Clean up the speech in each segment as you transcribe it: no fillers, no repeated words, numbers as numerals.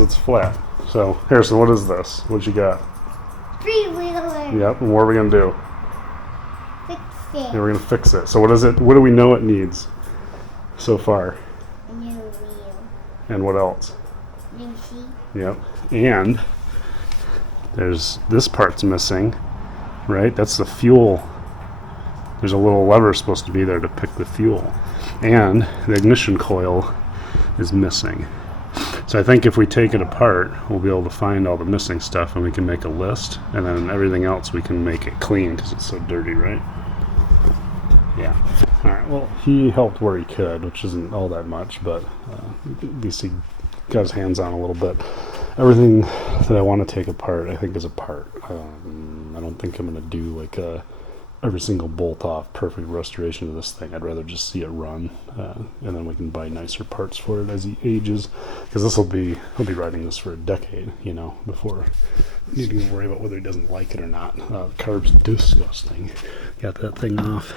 it's flat. So, Harrison, what is this? What you got? Three-wheeler. Yep, and what are we going to do? Fix it. Yeah, we're going to fix it. So what is it? What do we know it needs so far? A new wheel. And what else? New seat. Yep. And there's this part's missing, right? That's the fuel. There's a little lever supposed to be there to pick the fuel. And the ignition coil is missing. So I think if we take it apart, we'll be able to find all the missing stuff and we can make a list. And then everything else we can make it clean because it's so dirty, right? Yeah. All right. Well, he helped where he could, which isn't all that much, but at least he got his hands on a little bit. Everything that I want to take apart, I think, is apart. I don't think I'm going to do like every single bolt off perfect restoration of this thing. I'd rather just see it run, and then we can buy nicer parts for it as he ages, because he'll be riding this for a decade, before you can worry about whether he doesn't like it or not. The carb's disgusting. Got that thing off.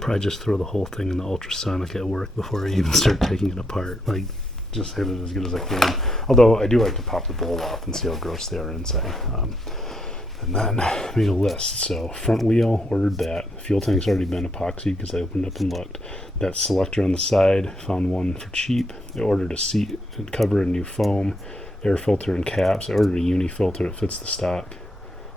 Probably just throw the whole thing in the ultrasonic at work before I even start taking it apart. Like, just hit it as good as I can. Although I do like to pop the bowl off and see how gross they are inside. And then made a list. So front wheel, ordered that. Fuel tank's already been epoxied because I opened up and looked. That selector on the side, found one for cheap. I ordered a seat and cover and new foam, air filter and caps. I ordered a uni filter that fits the stock.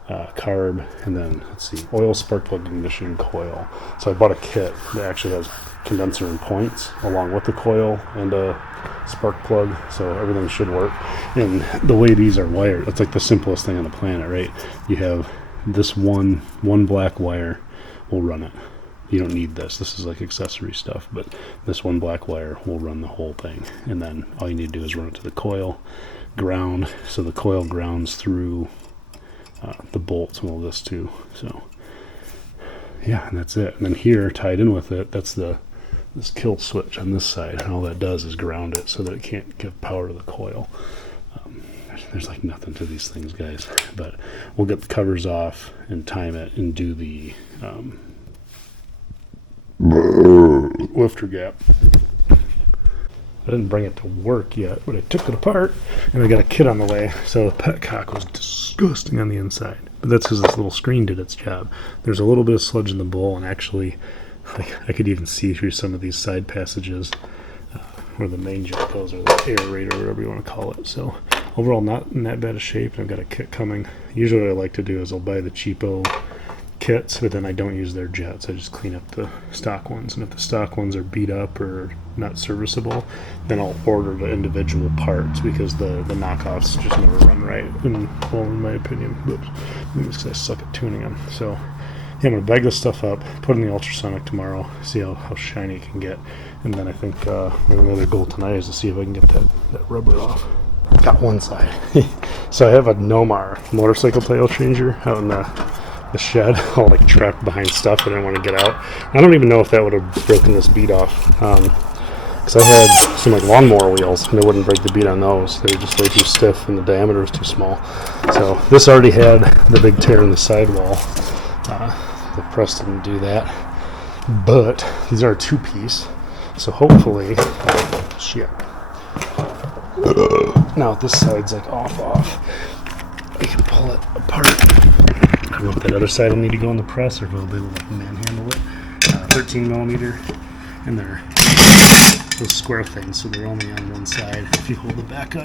Carb, and then let's see, oil, spark plug, ignition, coil. So I bought a kit that actually has condenser and points along with the coil and a spark plug, so everything should work. And the way these are wired, it's like the simplest thing on the planet, right? You have this one black wire will run it. You don't need this. This is like accessory stuff, but this one black wire will run the whole thing. And then all you need to do is run it to the coil, ground, so the coil grounds through the bolts and all this too. So yeah, and that's it. And then here, tied in with it, that's this kill switch on this side, and all that does is ground it so that it can't give power to the coil. There's like nothing to these things, guys, but we'll get the covers off and time it and do the lifter gap. I didn't bring it to work yet, but I took it apart, and I got a kit on the way, so the petcock was disgusting on the inside. But that's because this little screen did its job. There's a little bit of sludge in the bowl, and actually, I could even see through some of these side passages where the main jet goes, or the aerator, or whatever you want to call it. So overall, not in that bad a shape, and I've got a kit coming. Usually what I like to do is I'll buy the cheapo kits, but then I don't use their jets. I just clean up the stock ones, and if the stock ones are beat up or not serviceable, then I'll order the individual parts, because the knockoffs just never run right, in my opinion. But maybe it's because I suck at tuning them. So yeah, I'm gonna bag this stuff up, put it in the ultrasonic tomorrow, see how shiny it can get, and then I think another goal tonight is to see if I can get that rubber off. Got one side. So I have a Nomar motorcycle tail changer out in the shed, all like trapped behind stuff I didn't want to get out. I don't even know if that would have broken this bead off, because I had some like lawnmower wheels and they wouldn't break the bead on those. They were just way too stiff and the diameter was too small. So this already had the big tear in the sidewall. The press didn't do that, but these are a two-piece, so hopefully, shit. Now this side's like off, we can pull it apart. I don't know if that other side will need to go in the press or if it'll be able to manhandle it. 13 millimeter, and they're those square things, so they're only on one side. If you hold it back up,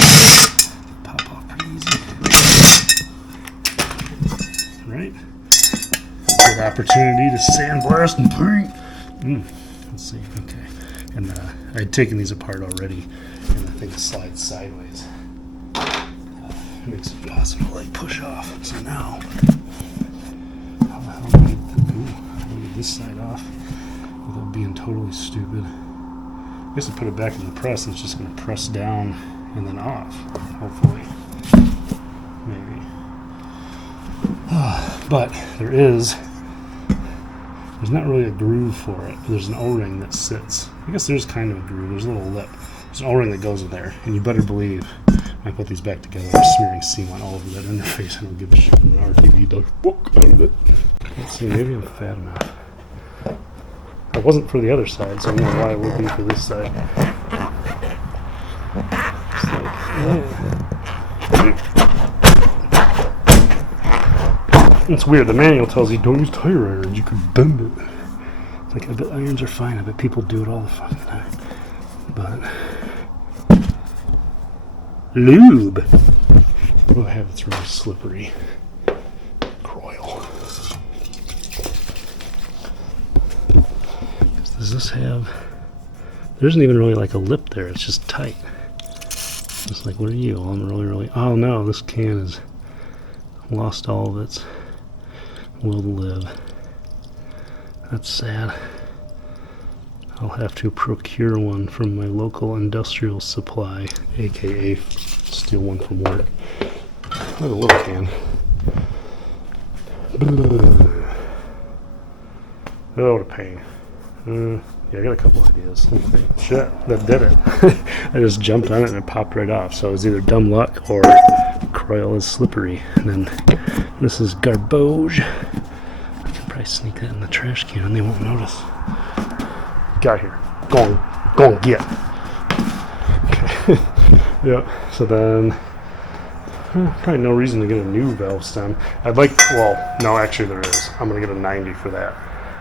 pop off pretty easy. Right? Good opportunity to sandblast and paint. Let's see. Okay. And I'd taken these apart already, and the thing slides sideways. It makes it impossible to like push off. So now, how the hell do I get this side off without being totally stupid? I guess I put it back in the press, and it's just going to press down and then off, hopefully. Maybe. But there's not really a groove for it. There's an O-ring that sits. I guess there's kind of a groove. There's a little lip. There's an O-ring that goes in there, and you better believe when I put these back together, I'm smearing sealant all over that interface. I don't give a shit. An RTV does walk out of it. Let's see, maybe I'm fat enough. It wasn't for the other side, so I don't know why it would be for this side. It's like It's weird. The manual tells you don't use tire irons. You could bend it. It's like, I bet irons are fine. I bet people do it all the fucking time. But lube. Oh, I have it's really slippery. Croil. Does this have? There isn't even really like a lip there. It's just tight. It's like, what are you? I'm really. Oh no, this can has lost all of its will to live. That's sad. I'll have to procure one from my local industrial supply, aka steal one from work. Look at a little can. Oh, what a pain. Yeah, I got a couple ideas. Shit, that did it. I just jumped on it and it popped right off. So it was either dumb luck or Croil is slippery. And then this is garbage. I can probably sneak that in the trash can and they won't notice. Get out here. Go on, get. Okay. Yeah, so then probably no reason to get a new valve stem. I'd like, well, no, actually there is. I'm going to get a 90 for that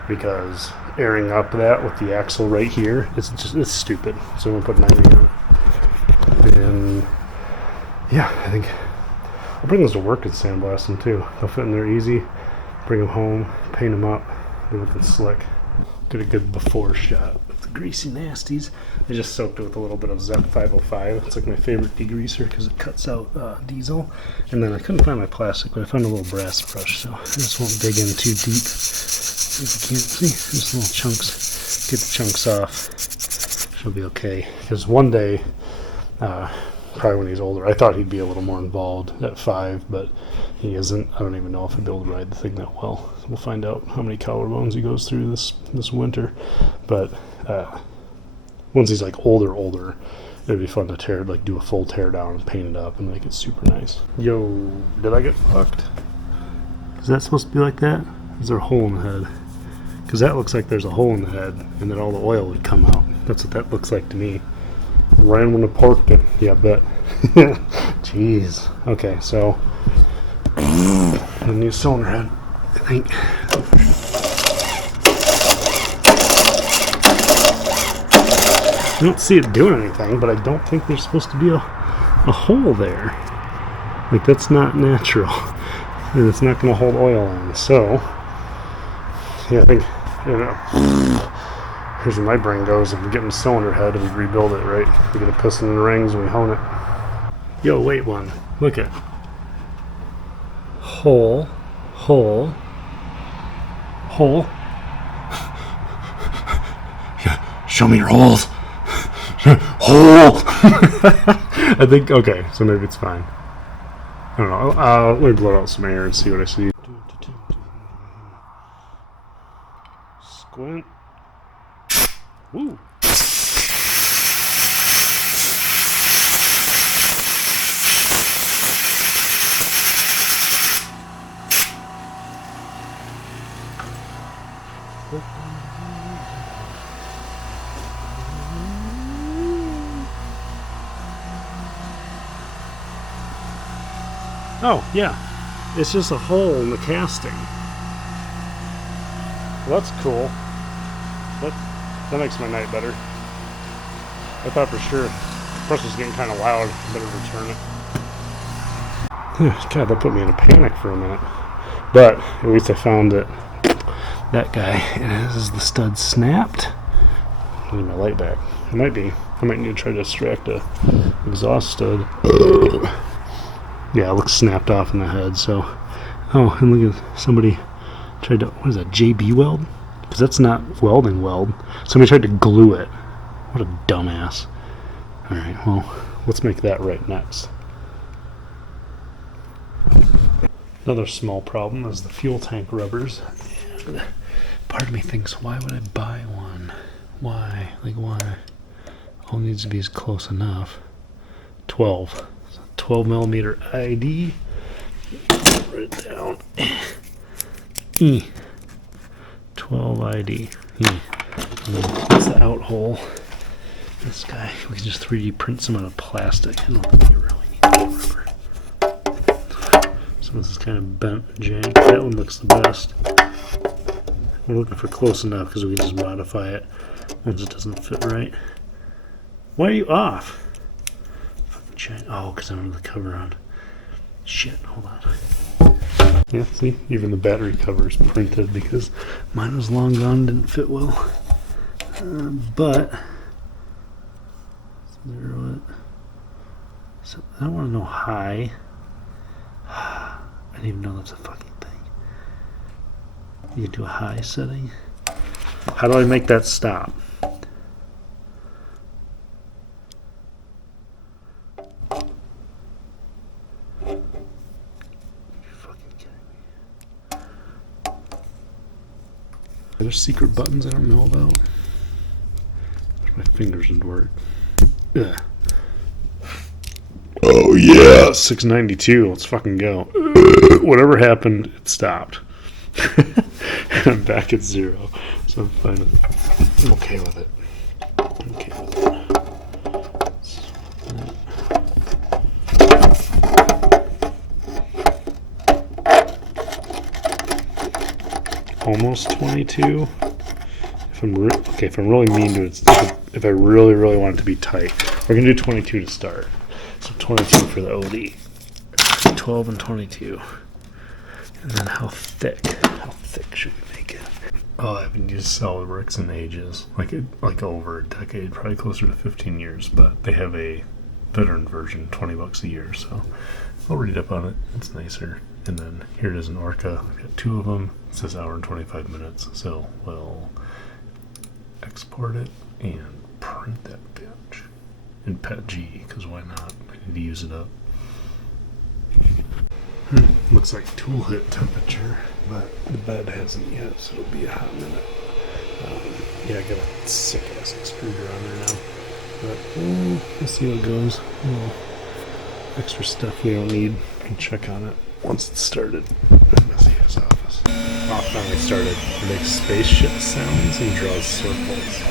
because airing up that with the axle right here, it's stupid. So I'm going to put 90 on it. And yeah, I think I'll bring those to work and sandblast them too. They'll fit in there easy. Bring them home, paint them up, they're looking slick. Get a good before shot with the greasy nasties. I just soaked it with a little bit of Zep 505. It's like my favorite degreaser because it cuts out diesel. And then I couldn't find my plastic, but I found a little brass brush, so I just won't dig in too deep. If you can't see, just little chunks. Get the chunks off. She'll be okay. Because one day, probably when he's older, I thought he'd be a little more involved at 5, but he isn't. I don't even know if I'd be able to ride the thing that well. So we'll find out how many collarbones he goes through this winter. But once he's like older, it'd be fun to do a full tear down and paint it up and make it super nice. Yo, did I get fucked? Is that supposed to be like that? Is there a hole in the head? Because that looks like there's a hole in the head and then all the oil would come out. That's what that looks like to me. Ran when I parked it. Yeah, I bet. Jeez. Okay, so the new cylinder head, I think. I don't see it doing anything, but I don't think there's supposed to be a hole there. Like, that's not natural. And it's not going to hold oil on. So, yeah, I think, here's where my brain goes. If we get in the cylinder head and we rebuild it, right? We get a piston and rings and we hone it. Yo, wait one. Look at hole. Yeah, show me your holes. Hole. I think, okay, so maybe it's fine. I don't know. Let me blow out some air and see what I see. Squint. Ooh. Oh, yeah. It's just a hole in the casting. Well, that's cool. That makes my night better. I thought for sure. Plus, it's getting kind of loud. Better return it. God, that put me in a panic for a minute. But at least I found that guy. And this is the stud snapped. I need my light back. It might be. I might need to try to extract a exhaust stud. Yeah, it looks snapped off in the head. So, oh, and look at somebody tried to. What is that? JB weld? Because that's not welding weld. Somebody tried to glue it. What a dumbass. All right, well, let's make that right next. Another small problem is the fuel tank rubbers. And part of me thinks, why would I buy one? Why? Like, why? All it needs to be is close enough. 12. 12 millimeter ID. Write it down. 12 ID. That's the out hole. This guy, we can just 3D print some out of plastic. I don't think you really need rubber. So this is kind of bent and jank. That one looks the best. We're looking for close enough because we can just modify it once it doesn't fit right. Why are you off? Oh, because I don't have the cover on. Shit, hold on. Yeah, see? Even the battery cover is printed because mine was long gone, didn't fit well. But, zero it. So I don't want to know high. I didn't even know that's a fucking thing. You can do a high setting. How do I make that stop? Are there secret buttons I don't know about? My fingers would work. Ugh. Oh yeah, 692. Let's fucking go. Whatever happened, it stopped. I'm back at 0, so I'm fine with it. I'm okay with it. I'm okay with it. Almost 22. If I'm really mean to it, if I really want it to be tight, we're gonna do 22 to start. So 22 for the OD. 12 and 22. And then how thick should we make it? Oh, I haven't used SolidWorks in ages, like over a decade, probably closer to 15 years. But they have a veteran version, $20 a year. So I'll read up on it. It's nicer. And then here it is in Orca. I've got 2 of them. It says hour and 25 minutes. So we'll export it and print that bitch in PETG, because why not? I need to use it up. Looks like tool hit temperature, but the bed hasn't yet, so it'll be a hot minute. Yeah, I got a sick ass extruder on there now. But we'll see how it goes. A little extra stuff we don't need. We can check on it once it's started. Messy ass office. Oh, finally started. It makes spaceship sounds and draws circles.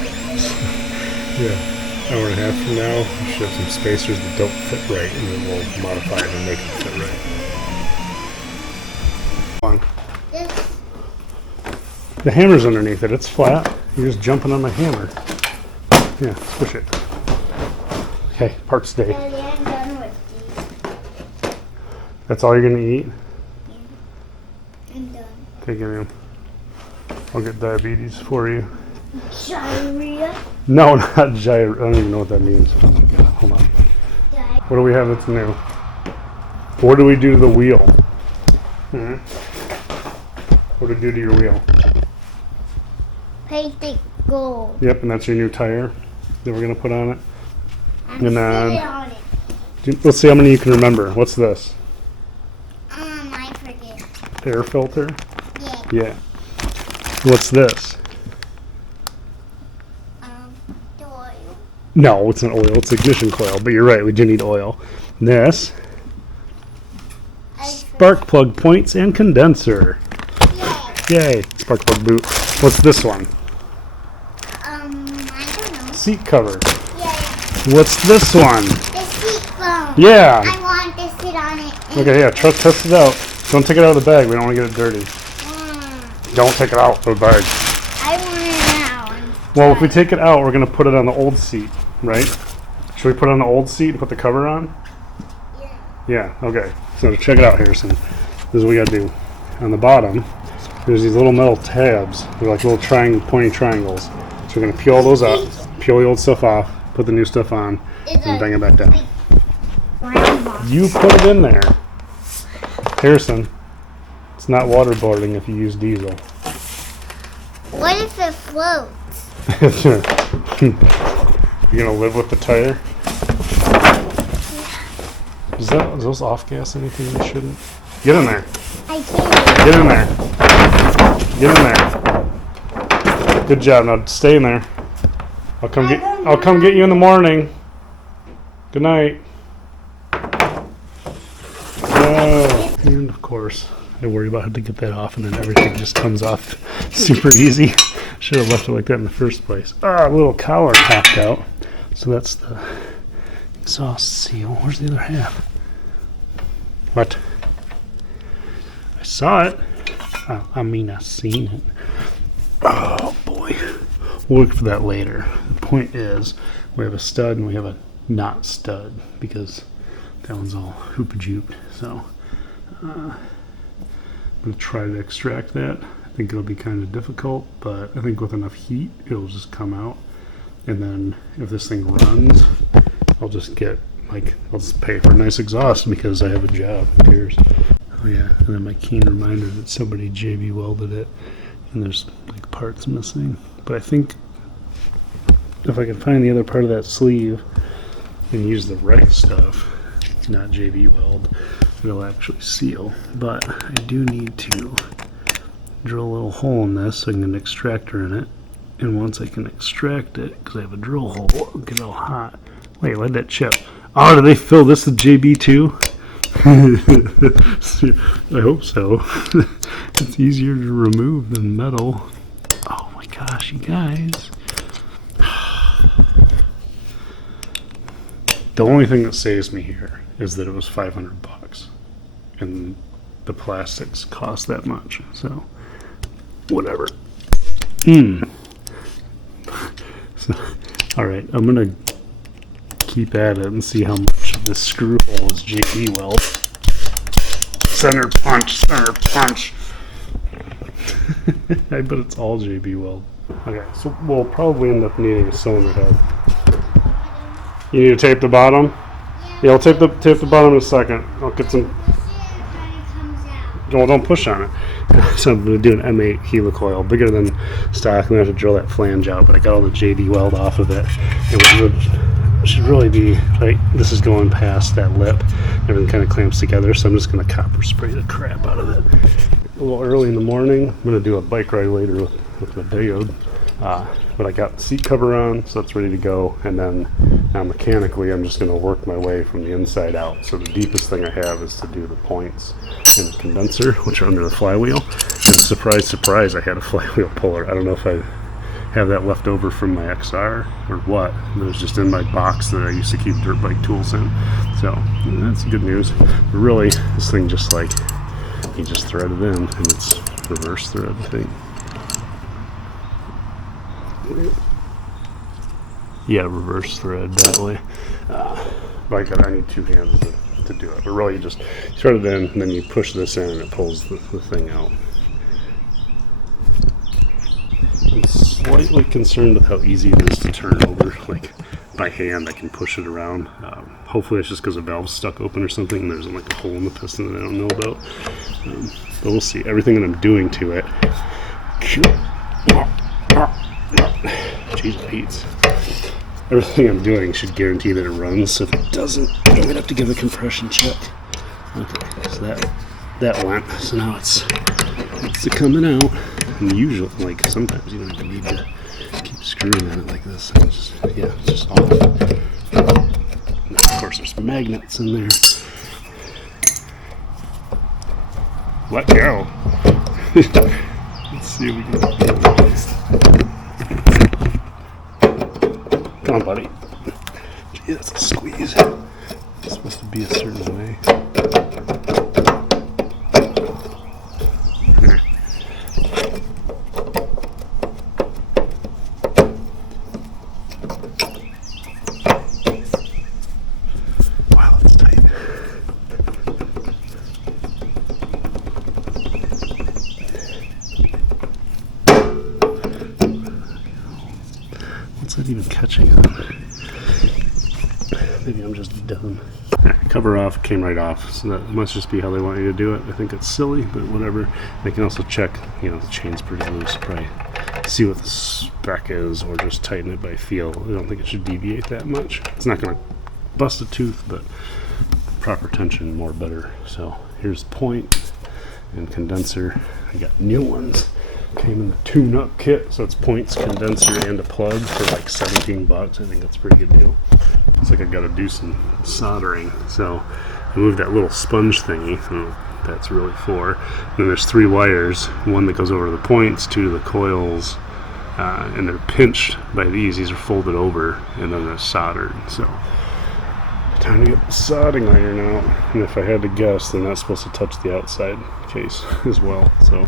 Yeah. Hour and a half from now, we should have some spacers that don't fit right, and then we'll modify them and make them fit right. Come on. The hammer's underneath it. It's flat. You're just jumping on my hammer. Yeah, push it. Okay, parts day. Daddy, I'm done with these. That's all you're gonna eat? Yeah. I'm done. Okay, give me them. I'll get diabetes for you. Diarrhea? No, not gyre. I don't even know what that means. Oh my god, hold on. What do we have that's new? What do we do to the wheel? What do we do to your wheel? Paint it gold. Yep, and that's your new tire that we're gonna put on it. And And sit on it. let's see how many you can remember. What's this? I forget. Air filter? Yeah. Yeah. What's this? The oil. No, it's not oil. It's ignition coil. But you're right. We do need oil. This. Spark plug points and condenser. Yeah. Yay. Spark plug boot. What's this one? I don't know. Seat cover. Yeah. What's this one? The seat foam. Yeah. I want to sit on it. Okay, yeah. Test it out. Don't take it out of the bag. We don't want to get it dirty. Don't take it out of the bag. I want it now. Well, if we take it out, we're going to put it on the old seat, right? Should we put it on the old seat and put the cover on? Yeah. Yeah, okay. So check it out, Harrison. This is what we got to do. On the bottom, there's these little metal tabs. They're like little pointy triangles. So we're going to peel all those out, peel the old stuff off, put the new stuff on, and bang it back down. Brown box. You put it in there. Harrison, it's not waterboarding if you use diesel. What if it floats? You're going to live with the tire? Is those off gas anything you shouldn't? Get in there. I can't. Get in there. Get in there. Good job. Now stay in there. I'll come get you in the morning. Good night. Oh. And of course, I worry about how to get that off, and then everything just comes off super easy. Should have left it like that in the first place. A little collar popped out. So that's the exhaust seal. Where's the other half? What? I saw it. I seen it. Oh boy. We'll look for that later. The point is, we have a stud and we have a not stud because that one's all hoop-a-jooped. So I'm going to try to extract that. I think it'll be kind of difficult, but I think with enough heat, it'll just come out. And then if this thing runs, I'll just get, I'll just pay for a nice exhaust because I have a job. Who cares? Oh yeah, and then my keen reminder that somebody JB welded it and there's parts missing. But I think if I can find the other part of that sleeve and use the right stuff, not JB weld, it'll actually seal. But I do need to drill a little hole in this so I can get an extractor in it. And once I can extract it, because I have a drill hole, it'll get all hot. Wait, why'd that chip? Oh, do they fill this with JB too? I hope so. It's easier to remove than metal. Oh my gosh, you guys. The only thing that saves me here is that it was $500 and the plastics cost that much. So, whatever. So, all right, I'm gonna keep at it and see how much of this screw hole is JB weld. Center punch, center punch. I bet it's all JB weld. Okay, so we'll probably end up needing a cylinder head. You need to tape the bottom? Yeah, I'll tape the bottom in a second. I'll get some. Well, don't push on it. So I'm going to do an M8 helicoil, bigger than stock. I'm going to have to drill that flange out, but I got all the JB weld off of it. It should really be, right, this is going past that lip. Everything kind of clamps together, so I'm just going to copper spray the crap out of it. A little early in the morning, I'm going to do a bike ride later with my diode. But I got the seat cover on, so that's ready to go. And then now mechanically, I'm just going to work my way from the inside out. So the deepest thing I have is to do the points in the condenser, which are under the flywheel. And surprise, surprise, I had a flywheel puller. I don't know if I have that left over from my XR or what. It was just in my box that I used to keep dirt bike tools in. So that's good news. But really, this thing just you just thread it in, and it's reverse thread thing. Yeah, reverse thread that way. I need two hands to do it. But really, you just thread it in, and then you push this in, and it pulls the thing out. I'm slightly concerned with how easy it is to turn over. By hand, I can push it around. Hopefully, it's just because a valve's stuck open or something, and there's a hole in the piston that I don't know about. But we'll see. Everything that I'm doing to it. Jeez, Pete. Everything I'm doing should guarantee that it runs. So if it doesn't, I'm gonna have to give a compression check. Okay, so that went. So now it's coming out. And usually, sometimes you don't even need to keep screwing at it like this. It's just off. And of course, there's magnets in there. Let go. Let's see if we can. Come on, buddy. Gee, that's a squeeze. It's supposed to be a certain way. Wow, that's tight. What's that even catching on? Maybe I'm just dumb. Cover off, came right off. So that must just be how they want you to do it. I think it's silly, but whatever. They can also check, the chain's pretty loose. Probably see what the spec is, or just tighten it by feel. I don't think it should deviate that much. It's not going to bust a tooth, but proper tension, more better. So here's point and condenser. I got new ones. Came in the tune-up kit, so it's points, condenser, and a plug for $17. I think that's a pretty good deal. Looks like I got to do some soldering, so I moved that little sponge thingy. I don't know what that's really for. And then there's 3 wires, one that goes over to the points, 2 to the coils, and they're pinched by these. These are folded over and then they're soldered. So time to get the soldering iron out. And if I had to guess, they're not supposed to touch the outside case as well. So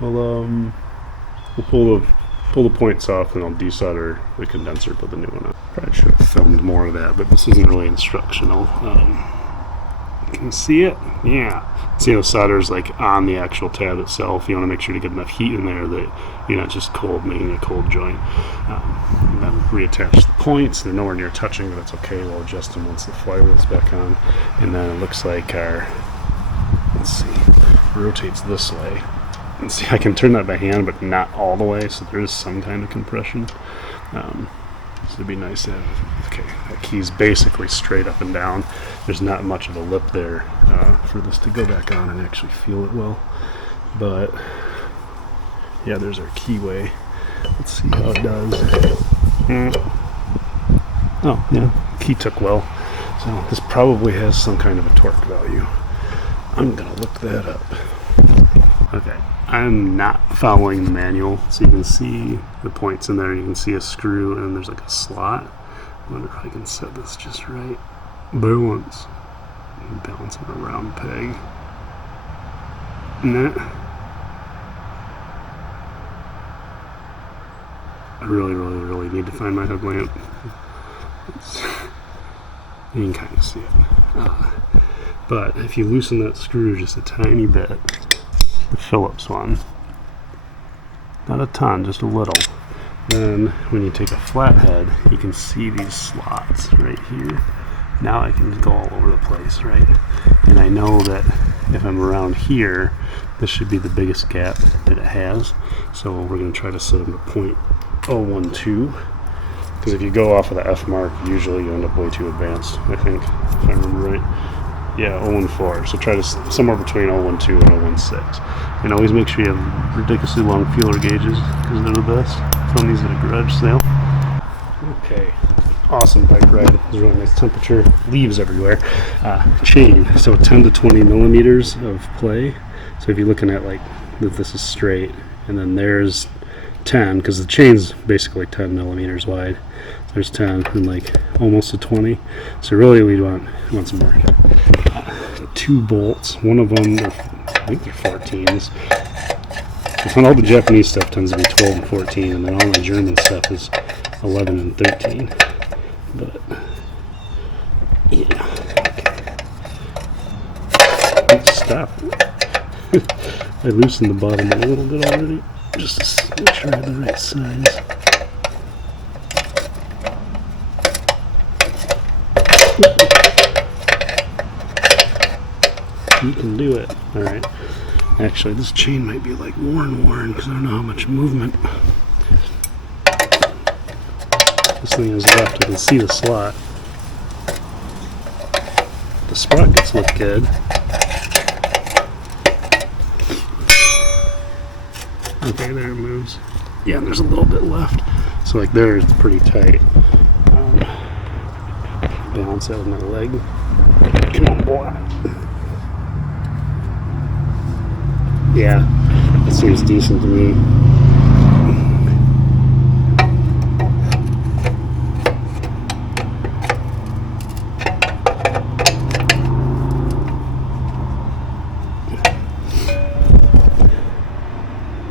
we'll pull the points off and I'll desolder the condenser, put the new one on. Probably should have filmed more of that, but this isn't really instructional. Can you see it? Yeah. See how solder is like on the actual tab itself. You want to make sure to get enough heat in there that you're not just making a cold joint. And then reattach the points. They're nowhere near touching, but that's okay. We'll adjust them once the flywheel's back on. And then it looks like let's see, rotates this way. And see, I can turn that by hand, but not all the way, so there is some kind of compression. So it'd be nice to have, okay, that key's basically straight up and down. There's not much of a lip there for this to go back on and actually feel it well. But yeah, there's our keyway. Let's see how it does. Oh yeah, key took well. So this probably has some kind of a torque value. I'm gonna look that up. Okay, I'm not following the manual, so you can see the points in there. You can see a screw, and there's like a slot. I wonder if I can set this just right. Balance. Balance on a round peg. Nah. I really need to find my headlamp. You can kind of see it. But if you loosen that screw just a tiny bit, the Phillips one, not a ton, just a little, then when you take a flathead, you can see these slots right here. Now I can go all over the place, right? And I know that if I'm around here, this should be the biggest gap that it has. So we're going to try to set them to 0.012, because if you go off of the F mark, usually you end up way too advanced, I think, if I remember right. Yeah, 0.14. So try to somewhere between 0.12 and 0.16. And always make sure you have ridiculously long feeler gauges, because they're the best. Found these at a garage sale. Okay, awesome bike ride. It was a really nice temperature. Leaves everywhere. Chain, so 10 to 20 millimeters of play. So if you're looking at like this is straight, and then there's 10, because the chain's basically 10 millimeters wide. There's 10 and like almost a 20. So really we want some more. 2 bolts. One of them, I think they're 14s. I found all the Japanese stuff tends to be 12 and 14, and then all the German stuff is 11 and 13. But yeah, okay. Stop. I loosened the bottom a little bit already, just to make sure I have the right size. You can do it. Alright. Actually, this chain might be like worn because I don't know how much movement. This thing is left. I can see the slot. The sprockets look good. Okay, there it moves. Yeah, and there's a little bit left. So like there, it's pretty tight. Balance that with my leg. Come on, boy. Yeah, that seems decent to me.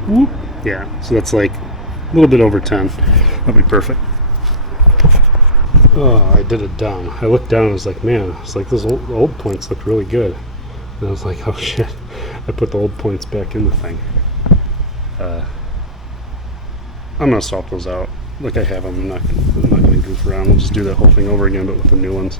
Whoop. Yeah, so that's like a little bit over 10. That'll be perfect. Oh, I did it down. I looked down and I was like, man, it's like those old points look really good. And I was like, oh shit. I put the old points back in the thing. I'm going to swap those out like I have them. I'm not going to goof around. We'll just do that whole thing over again, but with the new ones.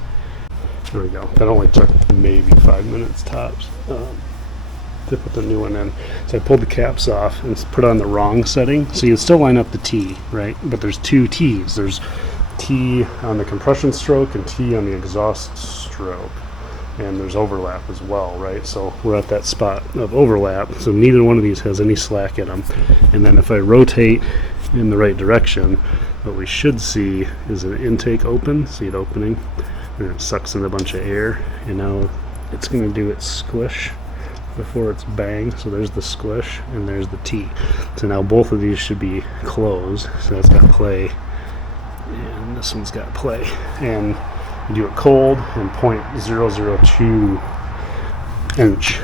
There we go. That only took maybe 5 minutes tops to put the new one in. So I pulled the caps off and put it on the wrong setting. So you still line up the T, right? But there's 2 T's. There's T on the compression stroke and T on the exhaust stroke. And there's overlap as well, right? So we're at that spot of overlap, so neither one of these has any slack in them. And then if I rotate in the right direction, what we should see is an intake open, see it opening, and it sucks in a bunch of air, and now it's going to do its squish before it's bang. So there's the squish and there's the T. So now both of these should be closed. So that's got play, and this one's got play. And you do it cold and 0.002 inch,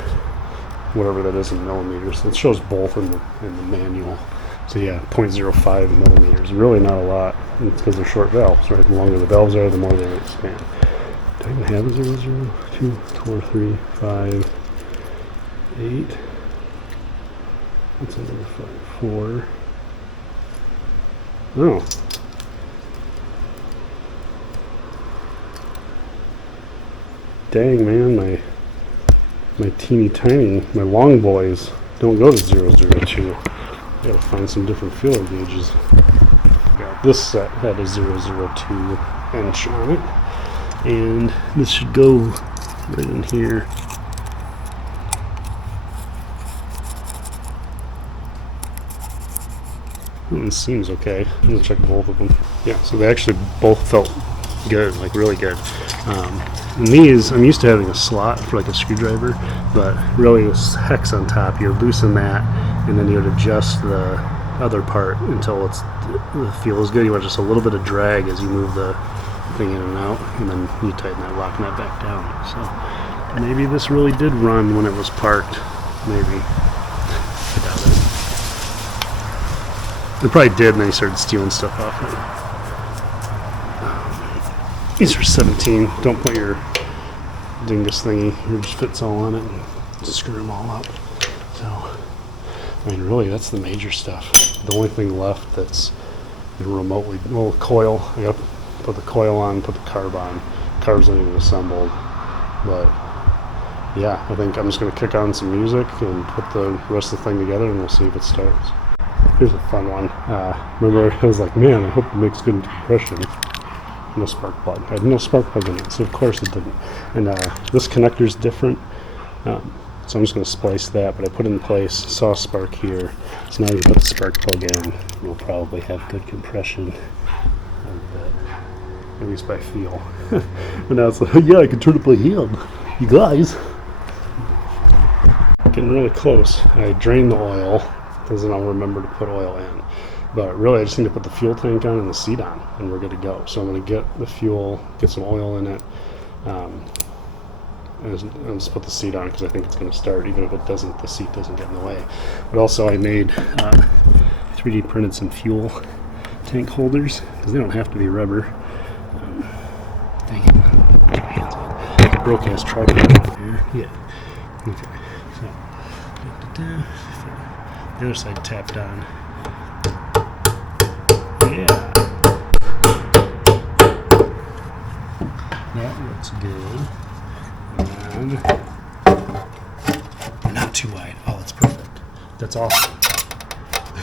whatever that is in millimeters. It shows both in the manual. So yeah, 0.05 millimeters. Really not a lot. And it's because they're short valves, right? The longer the valves are, the more they expand. Do I even have a 0, 0, 2, 4, 3, 5, 8? What's another 5? 4. Oh. Dang, man, my teeny tiny, my long boys don't go to 002. I gotta find some different feeler gauges. Yeah, this set had a 002 inch on it, and this should go right in here. It seems okay. I'm gonna check both of them. Yeah, so they actually both felt good, like really good. And these, I'm used to having a slot for like a screwdriver, but really this hex on top, you loosen that, and then you would adjust the other part until the feel is good. You want just a little bit of drag as you move the thing in and out, and then you tighten that, locking that back down. So maybe this really did run when it was parked. Maybe. I doubt it. It probably did, and then he started stealing stuff off it. These are 17. Don't put your dingus thingy. It just fits all on it and screw them all up. So, I mean, really, that's the major stuff. The only thing left that's remotely, well, coil. I gotta put the coil on, put the carb on. Carb's not even assembled. But, yeah, I think I'm just gonna kick on some music and put the rest of the thing together, and we'll see if it starts. Here's a fun one. Remember, I was like, man, I hope it makes good compression. No spark plug. I had no spark plug in it, so of course it didn't. And this connector's different, so I'm just going to splice that, but I put it in place, saw a spark here, so now you put the spark plug in, you'll probably have good compression, at least by feel. But now it's like, yeah, I can turn it by hand. You guys. Getting really close. I drained the oil, because then I'll remember to put oil in. But really, I just need to put the fuel tank on and the seat on, and we're good to go. So I'm going to get the fuel, get some oil in it, and just put the seat on because I think it's going to start. Even if it doesn't, the seat doesn't get in the way. But also, I made 3D printed some fuel tank holders because they don't have to be rubber. Dang it! Get my hands on. I broke his tripod here. Yeah. Okay. So the other side tapped on. Yeah. That looks good. And not too wide. Oh, that's perfect. That's awesome.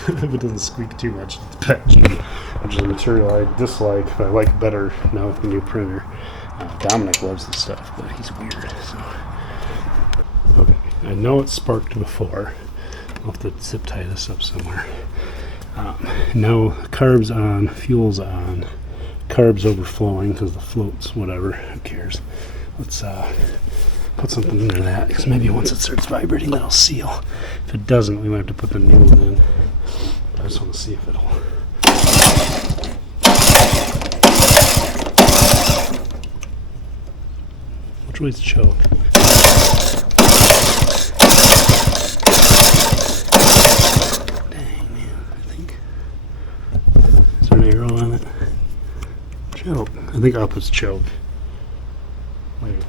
If it doesn't squeak too much, it's PETG, which is a material I dislike, but I like better now with the new printer. Dominic loves this stuff, but he's weird. So. Okay, I know it's sparked before. I'll have to zip tie this up somewhere. Now carb's on, fuel's on, carb's overflowing because the float's whatever, who cares. Let's put something into that because maybe once it starts vibrating that'll seal. If it doesn't, we might have to put the new one in. I just want to see if it'll. Which way's the choke? Choke. I think up is choke. Wait.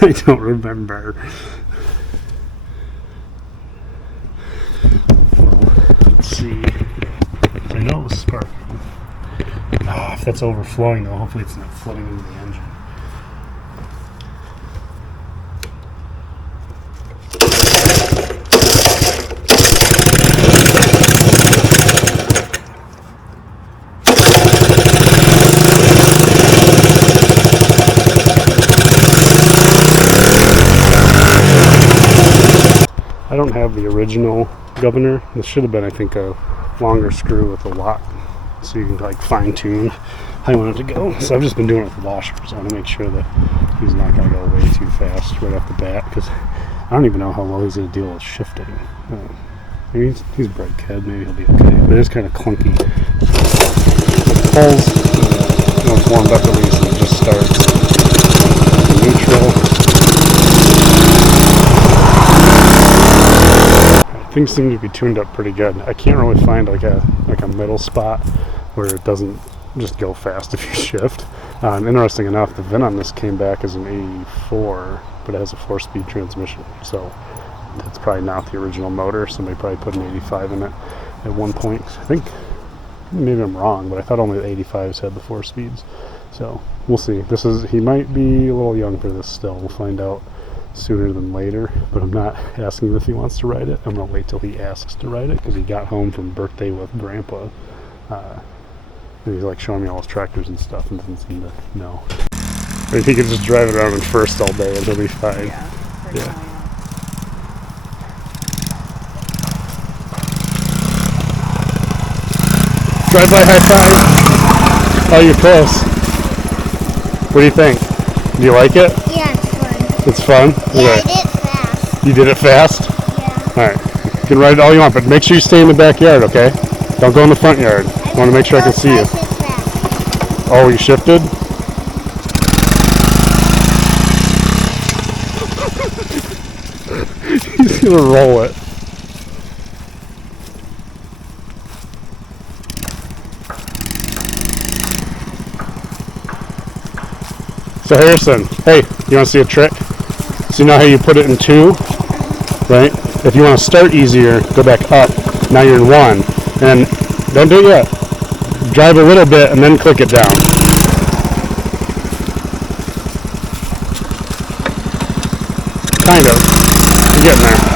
I don't remember. Well, let's see. I know it was sparking. If that's overflowing though, hopefully it's not flooding into the engine. I don't have the original governor. This should have been, I think, a longer screw with a lock, so you can like fine tune. how you want it to go. So I've just been doing it with washers. I want to make sure that he's not going to go way too fast right off the bat, because I don't even know how well he's going to deal with shifting. Maybe he's a bright kid. Maybe he'll be okay. But it is kind of clunky. It pulls, it's warmed up at least, and it just starts neutral. Things seem to be tuned up pretty good. I can't really find like a middle spot where it doesn't just go fast if you shift. And interesting enough, the VIN on this came back as an 84, but it has a 4-speed transmission. So that's probably not the original motor. Somebody probably put an 85 in it at one point. I think, maybe I'm wrong, but I thought only the 85s had the 4 speeds. So we'll see. He might be a little young for this still. We'll find out sooner than later, but I'm not asking him if he wants to ride it. I'm going to wait till he asks to ride it, because he got home from birthday with Grandpa. And he's like showing me all his tractors and stuff and doesn't seem to know. I think he could just drive it around in first all day and he'll be fine. Yeah. Drive by high five. Oh, you're close. What do you think? Do you like it? Yeah, It's it's fun. fun? Yeah, Okay. I did it fast. You did it fast? Yeah. Alright. You can ride it all you want, but make sure you stay in the backyard, okay? Don't go in the front yard. I want to make sure I can see you. Oh, you shifted? He's gonna roll it. So Harrison, hey, you want to see a trick? So you know how you put it in 2, right? If you want to start easier, go back up. Now you're in 1, and don't do it yet. Drive a little bit and then click it down. Kind of. You're getting there.